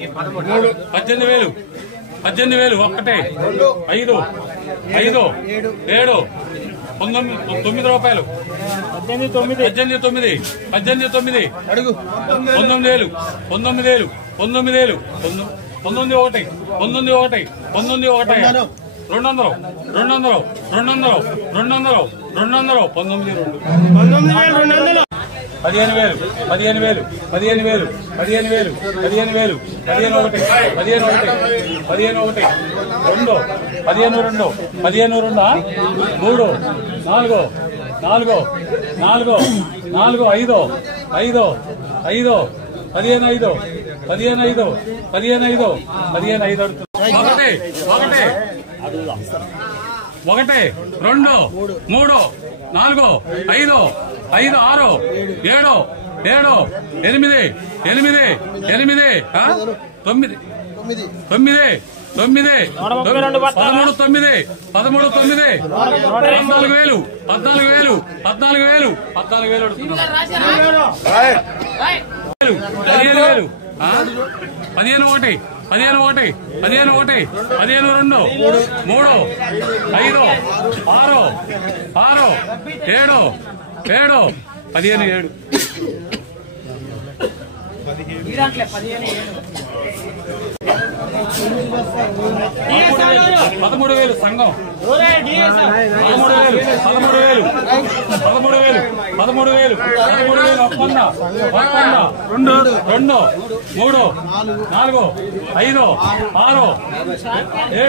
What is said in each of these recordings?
18,000 18,000 1 5 5 7 9 రూపాయలు 18,9 అడుగు 19,000 19,000 19,000 19 1 19 1 19 1 200 200 200 200 200 19 15,000 15,000 15,000 15,000 15,000 15 1 15 1 15 1 2 15 2 15 2 3 4 4 4 4 5 5 5 15 5 15 5 15 5 15 5 ఒకటి ఒకటి ఒకటి 2 3 4 5 5 6 7 7 8 8 8 9 9 9 13 9 14,000 14,000 14,000 15 1 15 1 15 1 15 2 3 5 6 6 7 7 15 7 13,000 సంఘం 13,000 ఒప్పంద 2 3 4 5 6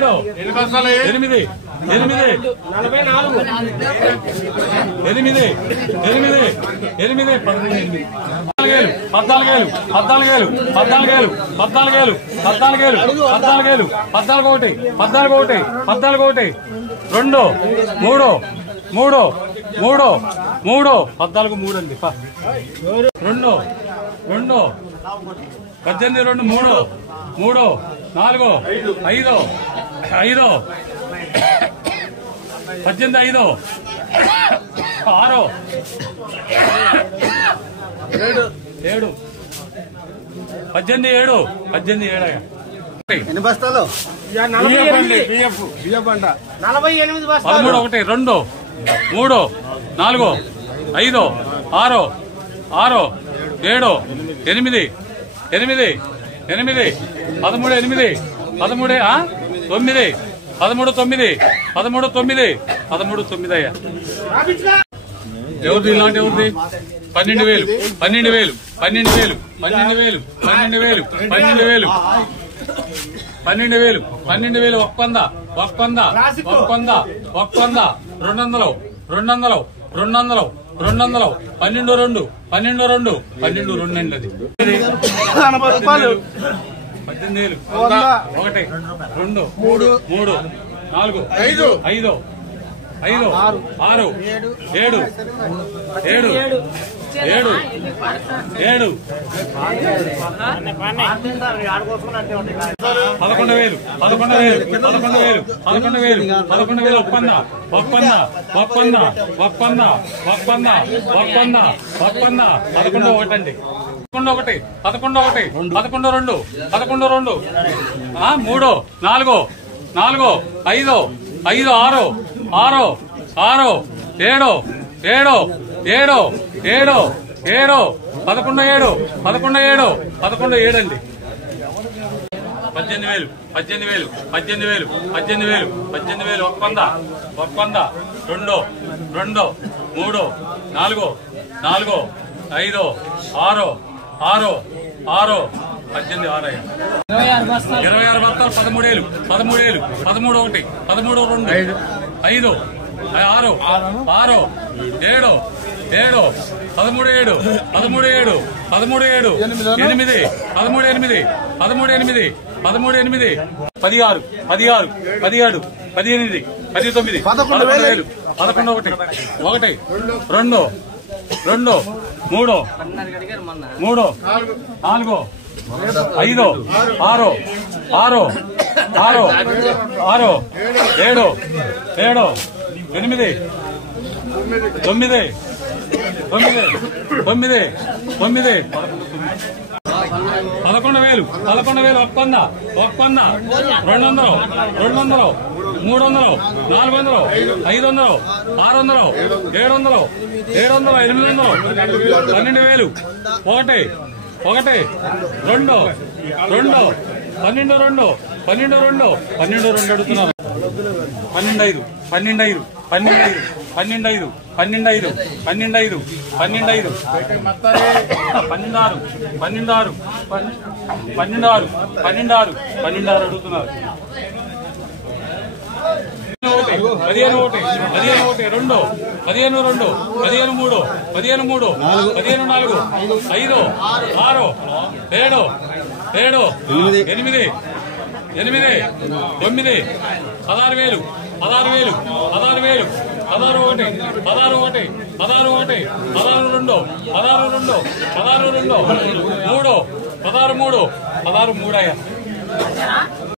7 8 ఎన్ని బస్తాలు 48 బస్తాలు 13 1 2 3 4 5 6 6 7 8 8 8 13 8 13 9 అయ్యా ఎవరిది ఇలాంటి ఎవరిది 12,000 12,000 12,000 12,000 12,000 12,000 12,000 12,000 ఒప్పంద 200 200 200 200 200 12 2 12 2 12 2 అండి అది 80 రూపాయలు 18,000 1 2 3 4 5 5 5 6 7 7 7 7 11,000 ఒప్పంద 11 1 అండి 11 1 11 2 11 2 3 4 4 5 5 6 6 6 7 7 7 7 7 11 7 11 7 11 7 అండి 18,000 18,000 18,000 18,000 18,000 ఒప్పంద 2 2 3 4 4 5 6 6 6 18 6 26 బస్తాలు 13,000 13 1 13 2 5 6 6 7 7 13 7 13 7 13 7 8 13 8 13 8 16 16 17 18 19 11,000 11 1 2 2 3 3 4 5 6 6 6 6 7 7 8 9 9 9 9 11,000 ఒక వంద 200 300 400 500 600 700 800 12,000 ఒకటి 2 12 అడుగుతున్నారు 12,500 12,500 12,500 12,500 12,500 12,500 12,600 అడుగుతున్నారు 15,1 2 15,2 15,3 15,3 15,4 5 6 7 8 9 16,000 16,1 16,2 16,3 16,3 అయ్యా